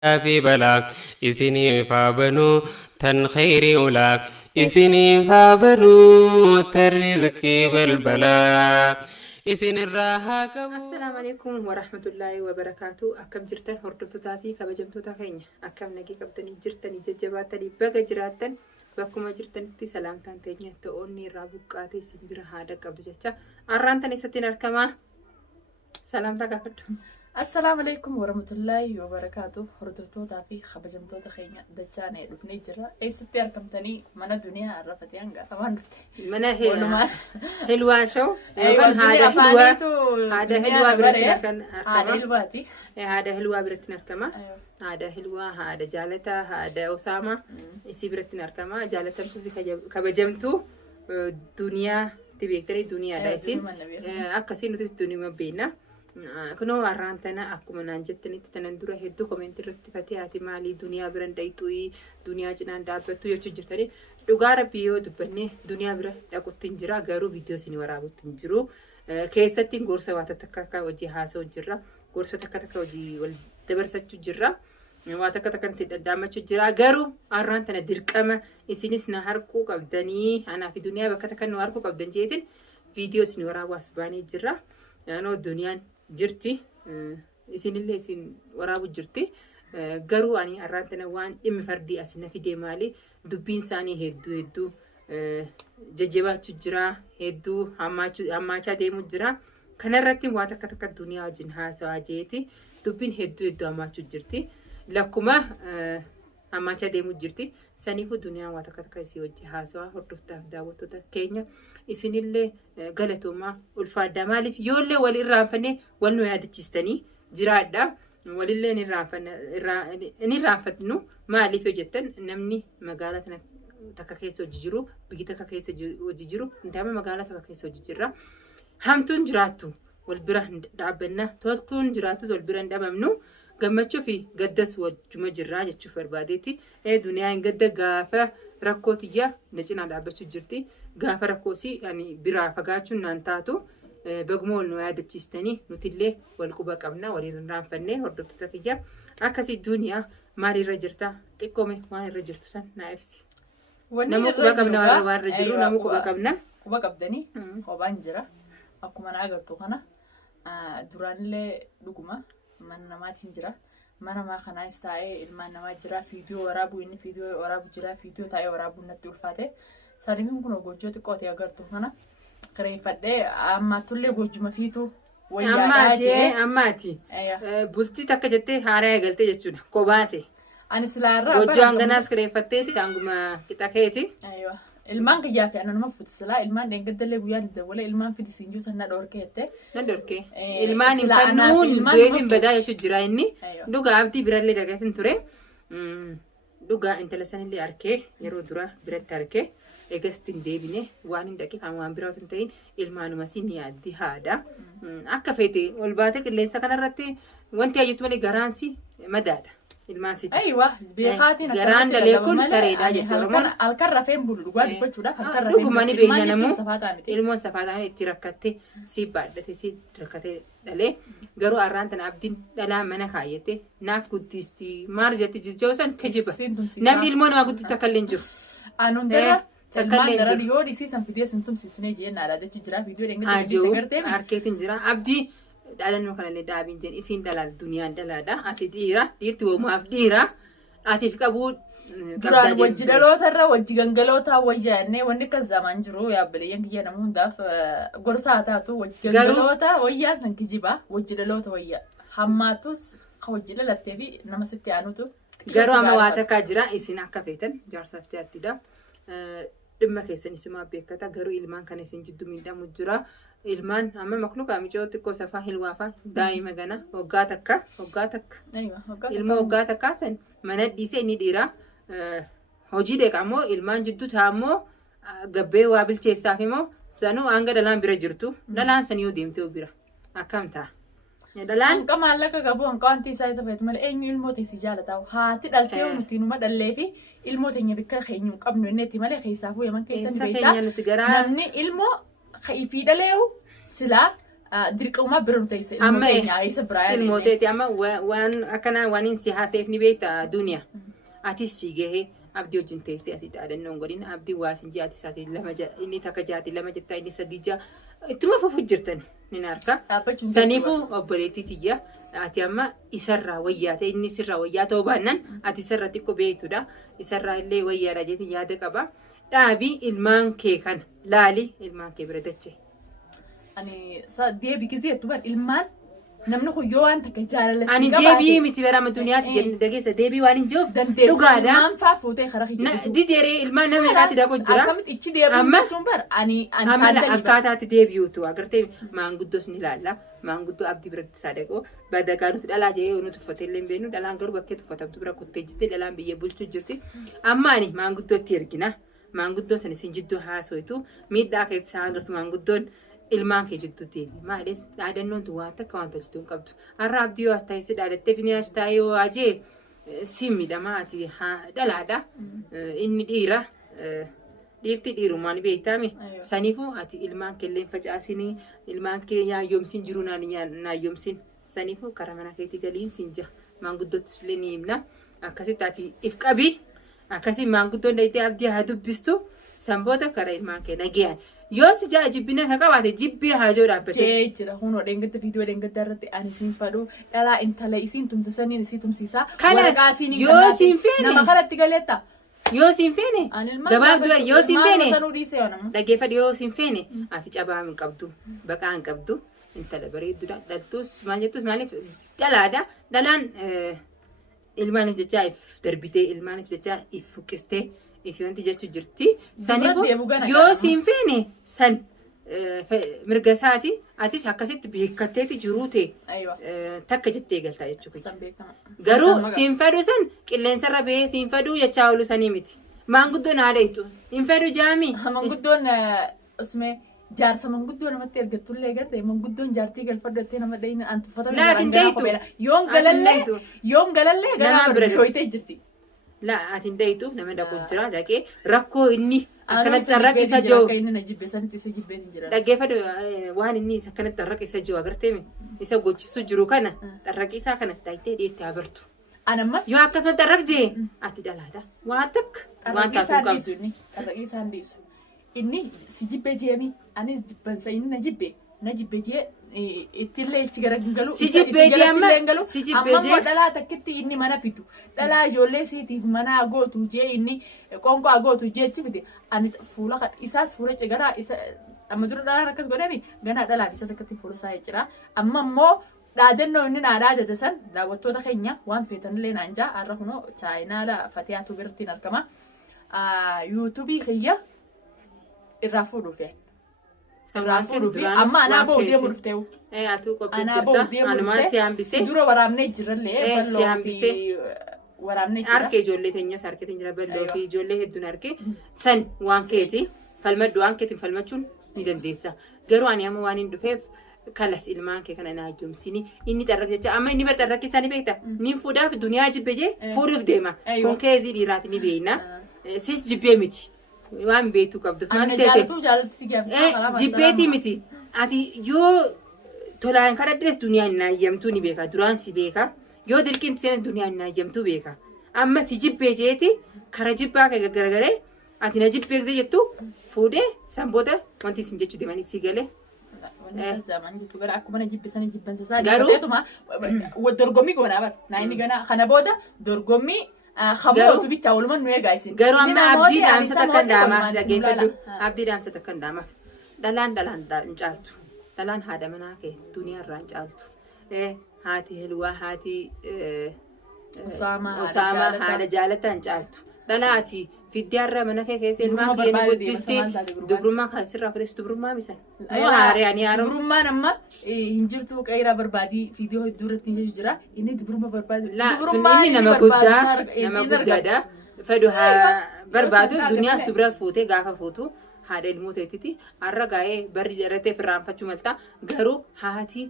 في بلاك إسني فابنو تن خير ولاك إسني فابنو ترزق بالبلاك إسن الراحة السلام عليكم ورحمة الله وبركاته. أكم جرتن هردوتو تافي كبجمتو تافيني أكم نجي كبتني جرتني ججباتني بقى جراتن بكم جرتن تي سلام تانتيني توني رابوكاتي سنبرا هذا قبل جتا أرانتني ستين الكما سلام تكافت. السلام عليكم ورحمة الله وبركاته. هردوتو تافي خبجمتو تخيني دجاني لبني جرا أي ستي أركمتني من الدنيا عرفتي أنجا أمان رفتي من هي حلوة شو أيوة هذا حلوة هذا حلوة برتنا هذا حلواتي هذا حلوة برتنا كما هذا حلوة هذا جالتا هذا أسامة إسي برتنا كما جالتا في كبجمتو دنيا تبي تري دنيا دايسين أكاسين نتيجة دنيا ما بينا كنوا عرانتنا أكو منانجتني تتندرا هدو كومنتي رفتفاتي مالي دنيا برندايتوي دنيا جنان دابتو يرجعتني دوغارا بيو دبني دنيا برا أكو تنجرا غارو فيديو سني ورابو تنجرو كيستين غورسا واتتكاكا وجي هاسو جرا غورسا تكاكا وجي والدبرسة جرا واتكاكا تدامة جرا غارو عرانتنا دركما إسينيس نهاركو قبدني أنا في دنيا بكتكا نواركو قبدن جيتن فيديو سني ورابو أسباني جرا أنا الدنيا جرتي إسين اللي إسين ورابو جرتي قرو أني أرانتنا وان إم فردي أسنا في ديمالي دبين ساني هدو ججبات تجرا هدو هماچا ديمو جرا كان رتي واتكتك الدنيا جنها سواجيتي دبين هدو هماچو جرتي لكما هماچا ديمو جرتي سانيفو دنيا واتكتك إسي وجهها سوا هردوفتاف داوتو تكينيا إسين اللي غلطوما والفادا مالف يولي والإرانفني والنو يادتشستني جرادا ولله نرانفتنو مالف جتن نمني مقالتنا تكاكيسو ججرو بيجي تكاكيسو ججرو انتما مقالة تكاكيسو ججرا همتون جراتو والبرا دعبنا تولتون جراتو والبرا دعبمنو قمتشو في قدس وجمع جراجة تشوف الباديتي دنيا قد قافة ركوتية نجينا دعبتشو جرتي قافة ركوسي يعني برا فقاتشو نانتاتو بقمول نوعد تستني نتلي والكوبا قبنا وليران فني وردت تفيا أكاسي الدنيا ماري رجرتا تكومي ماري رجرتو سن نايفسي نمو كوبا قبنا ورجلو نمو كوبا قبنا كوبا قبدني هو بانجرا أكو من أقرتو هنا دران لي لقمة من نما تنجرا من ما خنا يستعي المان نما جرا فيديو ورابو إني فيديو ورابو جرا فيديو تاي ورابو نتول فاته ساريمين كنا وجوت كوتي أقرتو هنا كريفدي أما تولي وجمة فيتو أماتي بولتي تكجتي هارا قلتي جتشون كوباتي أنا سلارة وجوان جناس كريفتي سانغما كتاكيتي أيوة المان كجافي أنا نما فوت سلا المان دين قد اللي ويا الدولة المان في ديسينجو سنة دوركيته ندوركي المان يمكنون دوين بداية تجرايني دوغا عبدي برالي دقيقتين توري دوغا انت لسان اللي أركي يرو درا برات أركي إجازتين ديبني وانين دكي فهم براوتن تين المانو مسيني عدي هذا أكفتي والباتك اللي سكان الرتي وانت أجت ولي جرانسي مدادا الماسي أيوة بيخاتين جران دليكون سريدا جتورمون الكرة فين بولوغا بتشودا الكرة فين لقماني بيننا نمو المون سفاتاني تركتي سيبادة سي تركتي دلي جرو أرانتنا عبدين دلا منا خايته ناف قديستي مارجتي جوسن كجبة نام المون ما قديست تكلنجو أنون درا المان درا اليوم يسيسن فيديو سنتم سيسنة جينا على ده تجرا فيديو لينك تجرا أركيتين جرا عبدي دالن وكان اللي دابين جن إسين دلال الدنيا دلادا أتي ديرتو ما في ديرة أتي في كابود دران وجدلو ترى وجيغنغلو تا وجاني ونك زمان جرو يا بلين هي نمون داف غرساتا تو وجيغنغلو تا ويا سنكجيبا وجدلو تا ويا حماتوس خوجل لتبي نمستي انوتو جرو ما واتكا جرا إسين أكفتن جارساتي أتيدا لما كيسن اسمها بيكتا جرو إلمان كان يسن جدو من دم جرا إلمان أما مخلوق أمجو تكو سفاه الوافا دائما جنا وقاتك أيوة إلما وقاتك سن من ديسة نديرا هوجي دك أمو إلمان جدو تامو قبّي وابل تيسافيمو سانو أنغا دلان برجرتو دلان سنيو ديمتو برا أكمتا دلان كما لك قبو أنكو أنتي سايسا فيتمال إنيو الموتي سيجالة تاو هاتي دالتيو نتينو ما دالليفي الموتي نبكا خينيو قبنو إنتي مالي خيسافو يمن كيسان بيتا نمني إلمو خيفي داليو سلا dirqama bira nu ta'e Amma isa biraa ilmooteeti amma waan akkana waan hin si haaseef ni beekta duniyaa. Atis si gahee abdii wajjin teessee asii dhaadannoon godhin abdii waasin jaati isaati inni takka jaati lama jettaa inni sadii jaa ittuma fufu jirtan ni harka. Saniifuu obboleettii tiyya ati amma isarraa wayyaate inni sirraa wayyaa ta'uu baannaan ati isarraa xiqqoo beektudha. Isarraa illee wayyaadha jeetiin yaada qaba. Dhaabii ilmaan kee kana laali ilmaan kee bira dachee. Ani deebii gisee tuban ilmaan namni kun yoo waan takka jaalala si ani deebii miti barama duniyaatti jedhu dhageessa deebii waan hin jiruuf dhugaadha. Ilmaan faa fuutee karaa kiyya. Dideeree ilmaan nama meeqaatti daqu jira. Akkamitti ichi deebiin jechuun bar ani amma akkaataatti deebi'uutu agartee maanguddoos ni ilaalla. Maanguddoo abdii biratti sadaqoo badagaa nuti dhalaa jee nuti uffatee illee hin beeknu dhalaan garuu bakkee tuffatamtu bira kuttee jirti dhalaan biyya bulchuu jirti. Amma ani maanguddootti ergina. Maanguddoo sana isin jidduu haasoitu miidhaa keessatti isaan agartu maanguddoon ilmaan kee jidduutti maalis dhaadannoon tu waan takka waan tolchituu hin qabdu. Har'a abdii yoo as taa'ee si dhaadattee fi ni as taa'ee yoo waajee si miidhamaa ati dhalaadha. Inni dhiira dhiirti dhiirummaan beektame saniifuu ati ilmaan kee illee facaasinii ilmaan kee yaayyoomsiin jiruu naayyoomsiin saniifuu karaa mana keetii galiin siin jaha maanguddootti illee ni himna akkasitti ati if qabii. Akkasii maanguddoon dhayitee abdii haa dubbistu sanboota karaa ilmaan kee nagayaan yoo si jaa jibbina kan qabaate jibbii haajoo dhaabbate. Jira hunoo dheengatta viidiyoo dheengatta irratti ani siin fadhu dhalaa intala isiin tumsisaniin isii tumsiisaa. Kanas yoo siin feene nama kanatti galeetta. Yoo siin feene gabaabduu yoo siin feene dhaggeeffadhu yoo siin feene ati cabaa hin qabdu baqaa hin qabdu intala bareedduudha dhaltuus maal jettus maaliif dhalaadha dhalaan. Ilmaaniif jecha if darbitee ilmaaniif jecha if fuqqistee if wanti jechuu jirti. Saniifuu yoo siin feene san mirga isaati atis akkasitti beekatteeti jiruu ta'e takka jettee galtaa jechuudha. Garuu siin fedhu san qilleensarra bahee siin fedhu jechaa oolu sanii miti. Maanguddoon haadha hitu hin fedhu jaami. Maanguddoon osumee. Jaarsa manguddoo namatti ergattullee garte manguddoon jaartii galfadhattee nama dhayin antuffata laatiin dayitu yoon galallee ganaa bira shooyitee jirti. Laatiin dayitu nama dhaqu jira dhaqee rakkoo inni akkanatti harraqi isa jiru. Inni na jibbe sanitti isa jibbeetiin jira. Dhaggeeffadhu waan inni akkanatti harraqi isa jiru agarteemi isa gochisu jiru kana harraqi isaa kana daayitee dheetti abartu. Anamma yoo akkasumatti harraq jee ati dhalaadha waan takka waan taasuu qabdu. Harraqi isaan dhiisu. Inni si jibbe jeemi anis jibbansa inni na jibbe jee ittillee ichi gara galu si jibbe jee amma dhalaa takkitti inni mana fitu dhalaa ijoollee siitiif mana gootu jee inni qoonqoo gootu jee achi fite ani fuula isaas fuula cigaraa isa amma dura dhalaan akkas godhani ganaa dhalaaf isas akkatti fuula isaa jira amma immoo dhaadannoo inni naa dhaadate san daawwattoota keenya waan feetanillee naan jaa har'a kunoo chaayinaala fatiyaatu birtiin argama yuutuubii kiyya. Irraa fuudhuuf amma anaa ba'u deemu dhufteewu. Atuu qophii jirta anumaa si hambisee. Dura waraabnee jirrallee si hambisee waraabnee jira. Harkee ijoollee teenyas harkee teenya bal'oo fi ijoollee hedduun harkee san waan keeti falmaddu waan keetiin falmachuun ni dandeessa. Garuu ani amma waan hin dhufeef kalas ilmaan kee kana naa joomsini inni xarraq jecha amma inni bara xarraq keessaa ni beekta ni fuudhaaf duniyaa jibbe jee fuudhuuf deema. Kun keezii dhiiraati ni beekna sis jibbee miti. Waan beektuu qabdu. Jibbeetii miti. Ati yoo tolaan kan addees duniyaan naayyamtuu ni beeka. Duraan si beeka. Yoo dilqiin seenes duniyaan naayyamtuu beeka. Amma si jibbee jeeti kara jibbaa kee gargaree ati na jibbee jettu fuudhee sanboota wanti isin jechuu deemanii si galee. Akkuma na jibbisanii jibbansa isaa garuu dorgommii goonaa bara. Naanni ganaa kana booda dorgommii. Khamootu bicha walumaan nu eegaa isin. Garuu amma abdii dhaamsa takka ndaamaaf dhaggeeffadhu. Abdii dhaamsa takka ndaamaaf. Dhalaan hin caaltu. Dhalaan haadha manaa kee duniyaa irraa hin caaltu. Haati Hilwaa haati Osaamaa haadha jaalataa hin caaltu. Dhalaati fiddaarra mana kee keessa ilmaan kee ni guddisti. Dubrummaa kan sirraa fudhatu dubrummaa misan. Moo haaree haaroo. Dubrummaan amma hin jirtu qeeraa barbaadii viidiyoo hedduu irratti hin jira. Inni dubrummaa barbaadu. Inni nama guddaadha. Fedhu barbaadu duniyaas dubra fuutee gaafa fuutu haadha ilmoo ta'etti har'a gaa'ee barri dheeratee firraanfachuu maltaa garuu haati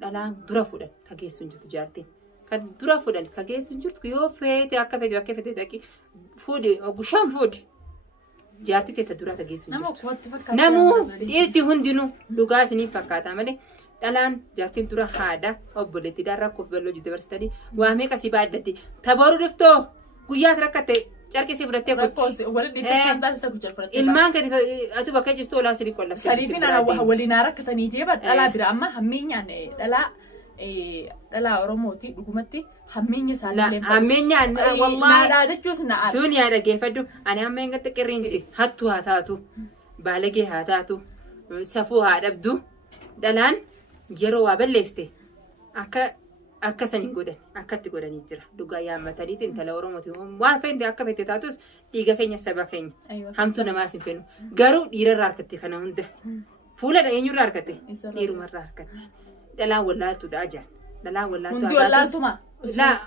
dhalaan dura fudhan tageessu hin jirtu jaartiin. Kan dura fudhan tageessu hin jirtu yoo feete akka feete dhaqi fuudhi ogushaan fuudhi. Jaartii teetta dura tageessu hin jirtu. Namuu dhiirti hundinuu dhugaa isiniif fakkaata malee dhalaan jaartiin tura haadha obboleetti darraa koof bal'oo jitte barsiisanii waamee kasii baadhatti tabooruu dhuftoo guyyaa rakkatte carqii si fudhattee kotti. Ilmaan gadi atu bakka jirtu olaan sidii qollafte. Sadiifin ana waliin rakkatanii jeeba dhalaa bira amma hammeenyaan dhalaa Oromooti dhugumatti hammeenya isaanii. Hammeenyaan wallaahi jechuus na'aadha. Duniyaa dhageeffadhu ani amma hin gatte qirriinti hattuu haa taatu baalagee haa taatu safuu haa dhabdu dhalaan yeroo waa balleessite akka saniin godhan akkatti godhanii jira dhugaa yaammataniiti intala Oromooti waan fe'inte akka fe'ite taatus dhiiga keenya saba keenya hamtuu namaas hin fennu garuu dhiirarraa harkatte kana hunda fuula eenyurraa harkatte dhiirumarraa harkatte dhalaan wallaaltuudha ajaan dhalaan wallaaltu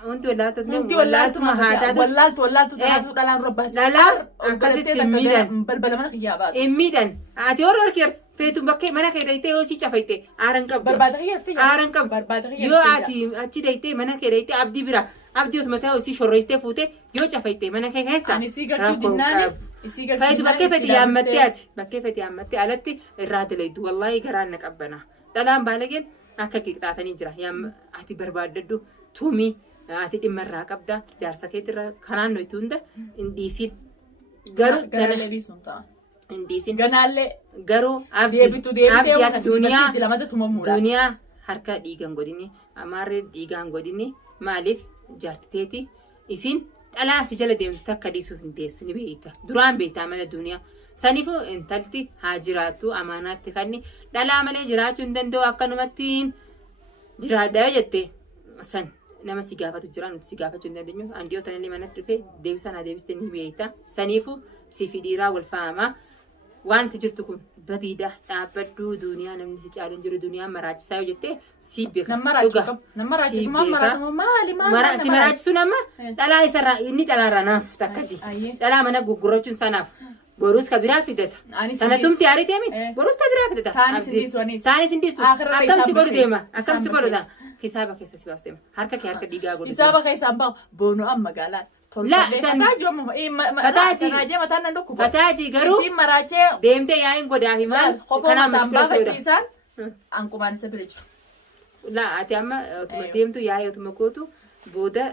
wanti wallaaltuma haa taatu wallaaltu dhalaan robbaa dhalaan akkasitti hin balbala mana kiyyaa baatu. hin miidhan ati warra harkee feetu bakkee mana kee dayitee yoo si cafayte aaran qabdu Barbaada kiyyaatti aaran qabdu yoo ati achi dayitee mana kee dayitee abdii bira abdii osuma ta'u si shorreessitee fuute yoo cafayte mana kee keessa ani sii galchuu dinnaani isii galchuu feetu bakkee feeti yaammattee ati bakkee feeti yaammattee alatti irraa dalaytu wallaahi garaan na qabbana dhalaan baalageen akka qixxaatanii jira ati barbaaddaddu tumii ati dhimma irraa qabda jaarsa keetirra kanaan noyti hunda hin dhiisin garuu ganalee dhiisuun ta'a. Indiisin Ganaallee garuu deebi'atu duniyaa harka dhiigaan godhini amaarree dhiigaan godhini maaliif jaartiteeti isin dhalaa si jala deemtu takka dhiisuuf hin teessu ni beekta duraan beektaa mana duniyaa saniifuu intalti haa jiraattu amaanaatti kanni dhalaa malee jiraachuu hin danda'u akkanumattiin jiraadhaa jette san nama si gaafatu jira nuti si gaafachuu hin dandeenyu andiyoo tanallee manatti dhufee deebisaa naa deebiste ni beekta saniifuu si fi dhiiraa wal faamaa. Wanti jirtu kun badiidha dhaabbaddu duniyaa namni si caalu jiru duniyaa maraachisaa yoo jettee si beeka. Nama raachisu maali si maraachisu nama dhalaa isarraa inni dhalaarraa naaf takkati dhalaa mana gurgurachuun sanaaf borus ka biraa fidata. Sana tumti aarii deemi borus ka biraa fidata. Taanis hin dhiistu akkam si godhu deema akkam si godhu hisaaba keessa si baasu deema harka kee harka dhiigaa godhu. Hisaaba keessa ambaa boonoo amma magaalaa. La san Fataaji garuu deemtee yaa'iin godaa fi maal kanaan mashkila fachiisaan ankumaan isa bira jiru. La ati amma otuma deemtu yaa'ii otuma gootu booda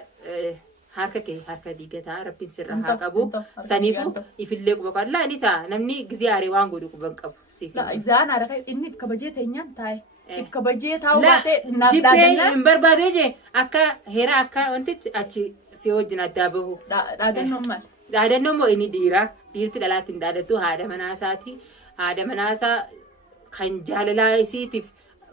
harka kee harka dhiigataa rabbiin sirra haa qabu saniifuu ifillee quba qabu la ni ta'a namni gizee aaree waan godhu quban qabu. Izaan haadha inni kabajee teenyaan taa'e. Kabajee taa'uu baatee jibbee hin barbaadee jee akka heera akka wantitti achi si wajjin addaa bahu. Dhaadannoon maal? Dhaadannoon moo inni dhiirti dhalaatti hin dhaadattu haadha manaasaati. Haadha manaasaa kan jaalalaa isiitiif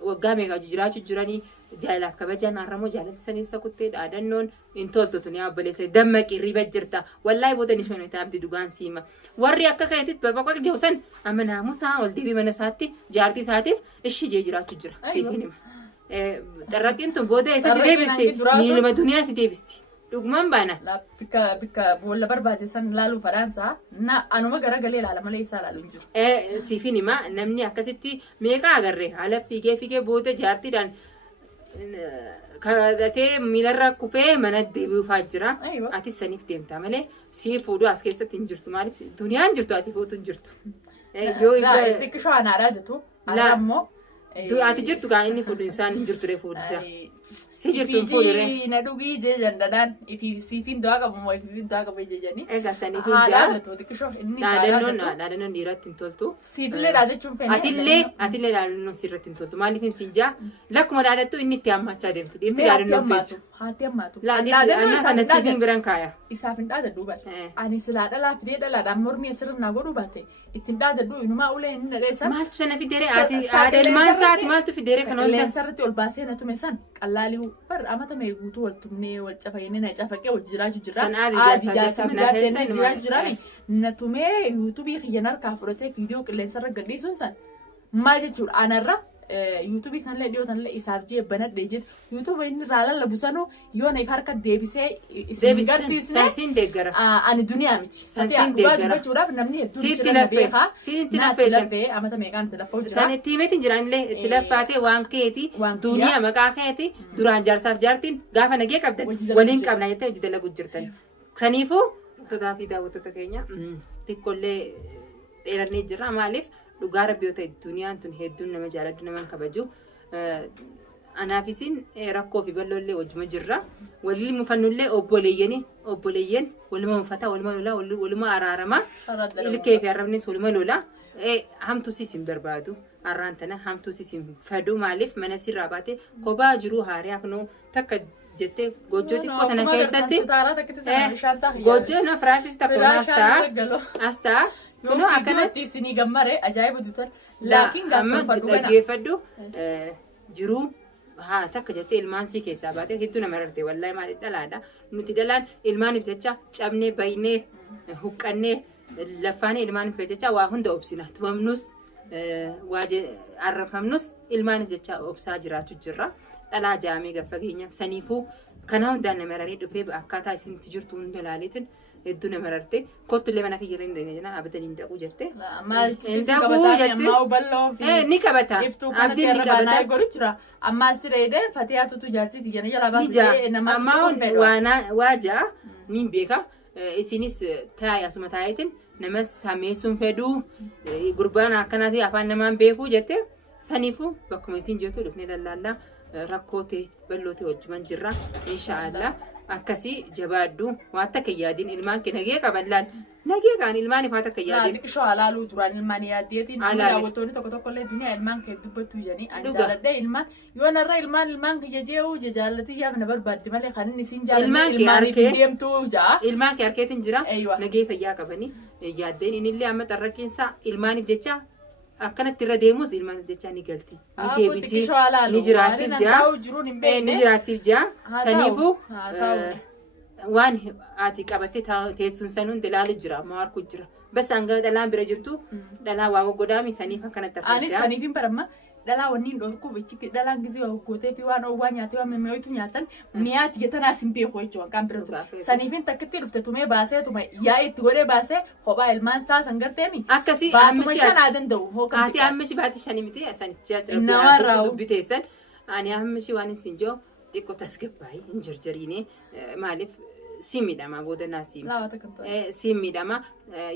waggaa meeqa jiraachuu jiranii jaalalaaf kabajaan har'amoo jaalatti saneessa kuttee dhaadannoon hin toltutu ni abboleessa dammaqii riba jirta wallaahi booda ni shonoo taabdi dhugaan siima warri akka kayeetitti babaqaq jawsan amma naamusaa ol deebii mana isaatti jaartii isaatiif ishii jee jiraachuu jira siifin hima xarraqiin tun booda isa si deebisti miiluma duniyaa si deebisti dhugumaan baana. Bikka boolla barbaade san laaluu fadhaansaa anuma garagalee ilaala malee isaa ilaalu hin jiru. Siifin hima namni akkasitti meeqa agarree haala fiigee booda jaartiidhaan kadhatee miilarra kufee mana deebi'uufaa jira. Ati saniif deemta malee sii fuudhu as keessatti hin jirtu maaliif duniyaan jirtu ati fuutu hin jirtu. Xiqqishoo anaadhaa jettu. Ammoo. Ati jirtu gaa inni fuudhu isaan hin jirtu ree fuudhisaa. Si jirtu fuudhure. Na dhugii jejandadaan siifin du'aa qabu moo ifiifin du'aa qabu jejanii. Egaa saniif hin jaallatu. Xiqqishoo inni dhaadannoon dhiiratti hin toltu. Siifillee dhaadachuun fedhe. Atillee dhaadannoon sirratti hin toltu. Maaliif hin siinjaa lakkuma dhaadattu inni itti hammachaa deemti. Dhiirti dhaadannoon feetu. Haati hammaatu. Dhaadannoo sana siifin biran kaaya. Isaaf hin dhaadadhu bal. Ani silaa dhalaa fidee dhalaadhaan mormii asirraa godhuu baate ittiin dhaadadhu inumaa ulee inni nadheessan. Maaltu sana fidere ati haadha ilmaan isaati maaltu fidere kan hunda. Qilleensarratti ol baasee na tume san qallaaliu bar amata mee guutuu wal tumnee wal cafayinee na cafaqee wal jiraachuu jira. Aadi jaarsaa biyyaatti inni jiraachuu jirani. Na tumee yuutuubii xiyyan harkaa fudhatee viidiyoo qilleensarra gadhiisuun san maal jechuudha anarra. YouTube sanallee dhiyootanillee isaaf jee banadhee jedhu YouTube inni irraa lallabu sanuu yoo naif harka deebisee isin garsiisne sansiin deeggara ani duniyaa miti sansiin deeggara dubachuudhaaf namni hedduun sitti laffee sitti laffee amata meeqaan itti laffaa jira san itti himeetiin jiranillee itti laffaatee waan keeti duniyaa maqaa keeti duraan jaarsaaf jaartiin gaafa nagee qabdan waliin qabna jettee hojii dalagu jirtan saniifuu sodaa fi daawwattoota keenya xiqqollee dheerannee jira maaliif dhugaa rabbii yoo ta'e duniyaan tun hedduun nama jaaladhu nama kabaju anaafisin rakkoo fi bal'oollee wajjuma jirra. Walli mufannullee obboleeyyan waluma mufata waluma lola waluma araarama ilkee fi arrabnis waluma lola. Hamtu sisin barbaadu arraan tana hamtu sisin fadu maaliif mana sirraa baate kophaa jiru haariyaaf noo takka jettee gojjoo xiqqoo tana keessatti gojjoo na firaashis takka astaa kunoo akkanatti isinii gammare ajaa'iba duutan laakiin dhaggeeffadhu jiru haa takka jettee ilmaan sii keessaa baate hedduu nama rarte wallahi maaliif dhalaadha nuti dhalaan ilmaaniif jecha cabnee baynee huqqannee lafaanii ilmaaniif jecha waa hunda obsina tumamnus arrafamnus ilmaaniif jecha obsaa jiraatu jirra dhalaa jaamee gaffageenya saniifuu kana hundaan nama raree dhufee akkaataa isinitti jirtu hunda laaliitin hedduu nama rarte kottulee mana kiyya irra hin jenna abatanii dhaquu jette ni qabata abdiin ni qabata amma sireede fatiyaatutu jaartiti jana jala baasee namaatti waajaa niin beeka isinis taa'ee asuma taa'eetin nama sameessuun feduu gurbaan akkanaati afaan namaan beekuu jette saniifuu bakkuma isin jirtu dhufnee lallaallaa rakkoote bal'oote wajjiman jirra inshaallah akkasii jabaaddu waan takka yaadiin ilmaan kee nagee qaballaan nagee kaan ilmaan ifaa takka yaadiin xiqqoo halaaluu duraan ilmaan yaaddeetiin daawwattoonni tokko illee duniyaa ilmaan kee dubbattuu janii ani jaaladhee ilmaan yoo narra ilmaan kiyya jee'uu jaallattii yaabna barbaadde malee kan inni siin jaaladhe ilmaan deemtuu ja'a ilmaan kee harkeetiin jira nagee fayyaa qabanii yaaddeen inillee amma xarraqiinsaa ilmaaniif jecha akkanatti irra deemus ilmaaniif jecha ni galti ni deebiti ni jiraattiif jaa saniifuu waan ati qabattee teessuun sanuun ilaalu jira amma harku jira bas hanga dhalaan bira jirtu dhalaa waa godhaami saniif akkanatti anis saniifin baramma dhalaa wanniin dhorkuu bichi dhalaan gizii waa gootee fi waan oowwaa nyaatee waan memmeeyitu nyaatan miyaati jetanaa sin beeku jechuun kan bira tura saniifin takkitti dhufte tumee baasee tume yaa itti godhee baasee kophaa ilmaan isaa san garteemi akkasii baatuma shanaa danda'u haati ammishi baati shanii miti sanicha namarraa dubbiteessan ani ammishi waan isin joo xiqqoo tasgabbaa'ii hin jarjariine maaliif si miidhama boodanaa si miidhama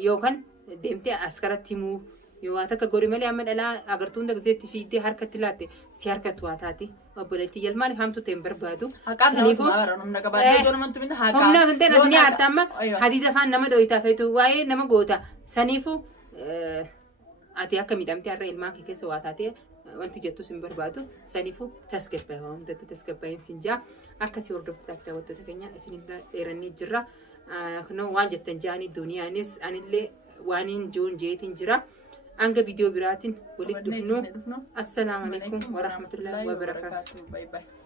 yookaan deemtee askaratti himuu yoo waan takka godhe malee amma dhalaa agartuun dagzeetti fiiddee harkatti laatte si harkatti waa taati obboleettii yalmaan hamtu ta'e hin barbaadu saniifuu humna hundee nadni harta amma hadiida afaan nama dho'itaa feetu waa'ee nama goota saniifuu ati akka miidhamte har'a ilmaan kee keessa waa taate wanti jettus hin barbaadu saniifuu tasgabbaa'ee waan hundattuu tasgabbaa'een sin jaa akkasii hordoftoota daawwattoota keenya isinirra dheerannee jirra waan jettan jaanii duniyaanis anillee waan hin joon jeetiin jira anga video biraatiin walitti dhufnu assalamu alaikum wa rahmatullahi wa barakatuh.